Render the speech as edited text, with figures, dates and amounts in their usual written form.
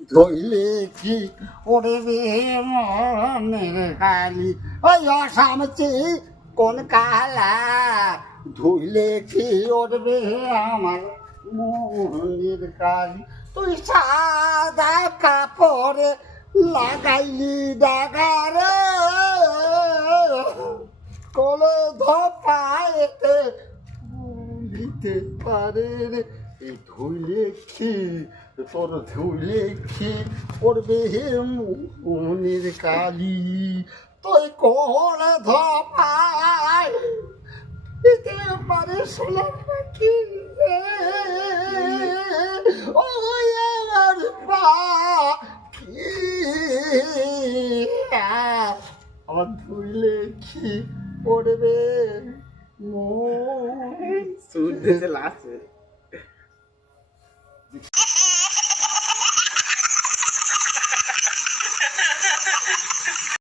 ধইলে কি পড়বে মনের কালি ওই অসামচি কোন কালা ধুইলে কি উঠবে আমার মনের কালি তুই সাদা কাপড়ে লাগাইলি ডাগারে কোলে ধপায়েতে দিতে পারে রে এই ধুইলে কি তোর ধুইলে কি পড়বে মনের কালি তুই কোন ধপায় দিতে পারে সোনার পাখি ওই আমার পাখি আমার ধুইলে কি পড়বে মন Sudah jelas.